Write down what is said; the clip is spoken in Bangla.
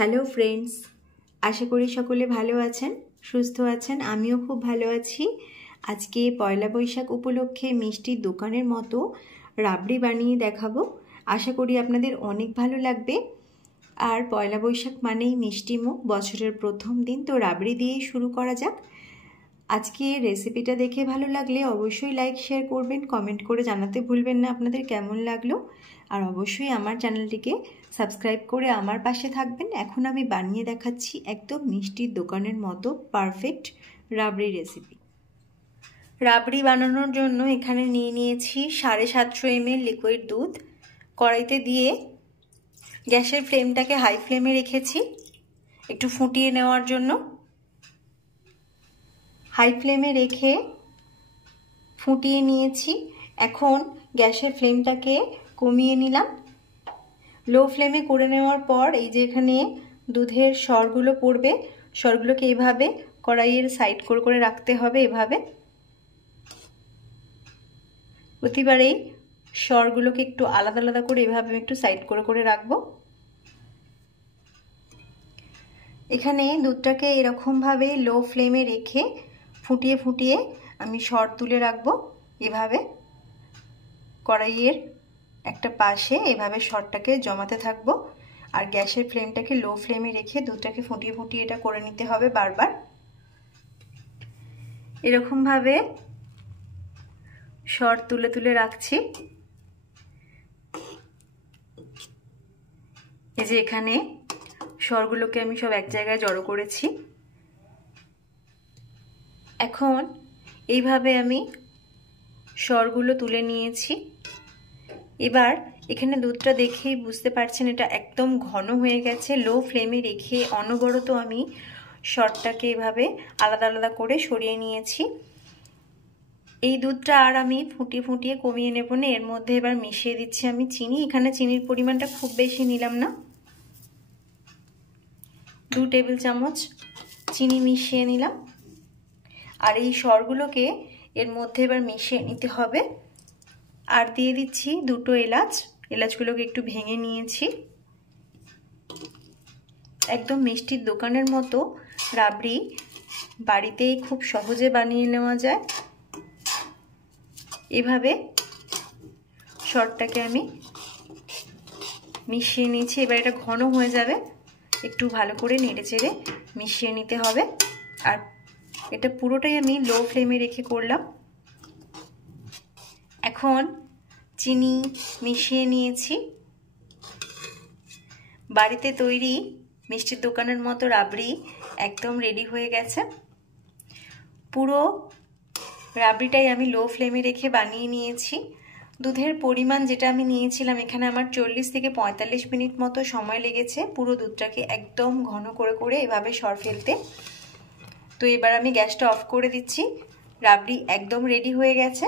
হ্যালো ফ্রেন্ডস, আশা করি সকলে ভালো আছেন, সুস্থ আছেন। আমিও খুব ভালো আছি। আজকে পয়লা বৈশাখ উপলক্ষে মিষ্টির দোকানের মতো রাবড়ি বানিয়ে দেখাবো। আশা করি আপনাদের অনেক ভালো লাগবে। আর পয়লা বৈশাখ মানেই মিষ্টি মুখ, বছরের প্রথম দিন, তো রাবড়ি দিয়েই শুরু করা যাক। আজকে রেসিপিটা দেখে ভালো লাগলে অবশ্যই লাইক শেয়ার করবেন, কমেন্ট করে জানাতে ভুলবেন না আপনাদের কেমন লাগলো। আর অবশ্যই আমার চ্যানেলটিকে সাবস্ক্রাইব করে আমার পাশে থাকবেন। এখন আমি বানিয়ে দেখাচ্ছি একদম মিষ্টির দোকানের মতো পারফেক্ট রাবড়ি রেসিপি। রাবড়ি বানানোর জন্য এখানে নিয়ে নিয়েছি 750 ml লিকুইড দুধ। কড়াইতে দিয়ে গ্যাসের ফ্লেমটাকে হাই ফ্লেমে রেখেছি একটু ফুটিয়ে নেওয়ার জন্য। হাই ফ্লেমে রেখে ফুটিয়ে নিয়েছি। এখন গ্যাসের ফ্লেমটাকে কমিয়ে নিলাম। লো ফ্লেমে করে নেওয়ার পর এই যে এখানে দুধের সরগুলো পড়বে, সরগুলোকে এভাবে কড়াইয়ের সাইড করে করে রাখতে হবে। এভাবে প্রতিবারেই সরগুলোকে একটু আলাদা আলাদা করে এভাবে একটু সাইড করে করে রাখবো। এখানে দুধটাকে এরকমভাবে লো ফ্লেমে রেখে ফুটিয়ে ফুটিয়ে আমি সর তুলে রাখবো। এভাবে কড়াইয়ের একটা পাশে এভাবে সরটাকে জমাতে থাকবো। আর গ্যাসের ফ্লেমটাকে লো ফ্লেমে রেখে দুধটাকে ফুটিয়ে ফুটিয়ে এটা করে নিতে হবে বারবার। এরকমভাবে সর তুলে তুলে রাখছি। এই যে এখানে সরগুলোকে আমি সব এক জায়গায় জড়ো করেছি। এখন এইভাবে আমি সরগুলো তুলে নিয়েছি। এবার এখানে দুধটা দেখেই বুঝতে পারছেন এটা একদম ঘন হয়ে গেছে। লো ফ্লেমে রেখে অনবরত আমি সরটাকে এভাবে আলাদা আলাদা করে সরিয়ে নিয়েছি। এই দুধটা আর আমি ফুটিয়ে ফুটিয়ে কমিয়ে নেব না। এর মধ্যে এবার মিশিয়ে দিচ্ছি আমি চিনি। এখানে চিনির পরিমাণটা খুব বেশি নিলাম না, 2 টেবিল চামচ চিনি মিশিয়ে নিলাম। আর এই সরগুলোকে এর মধ্যে এবার মিশিয়ে নিতে হবে। আর দিয়ে দিচ্ছি 2টো এলাচ। এলাচগুলোকে একটু ভেঙে নিয়েছি। একদম মিষ্টির দোকানের মতো রাবড়ি বাড়িতেই খুব সহজে বানিয়ে নেওয়া যায়। এভাবে সরটাকে আমি মিশিয়ে নিয়েছি। এবার এটা ঘন হয়ে যাবে, একটু ভালো করে নেড়ে চেড়ে মিশিয়ে নিতে হবে। আর এটা পুরোটাই আমি লো ফ্লেমে রেখে করলাম। এখন চিনি মিশিয়ে নিয়েছি। বাড়িতে তৈরি মিষ্টির দোকানের মতো রাবড়ি একদম রেডি হয়ে গেছে। পুরো রাবড়িটাই আমি লো ফ্লেমে রেখে বানিয়ে নিয়েছি। দুধের পরিমাণ যেটা আমি নিয়েছিলাম, এখানে আমার 40 থেকে 45 মিনিট মতো সময় লেগেছে পুরো দুধটাকে একদম ঘন করে করে এভাবে সর ফেলতে। তো এবার আমি গ্যাসটা অফ করে দিচ্ছি। রাবড়ি একদম রেডি হয়ে গেছে।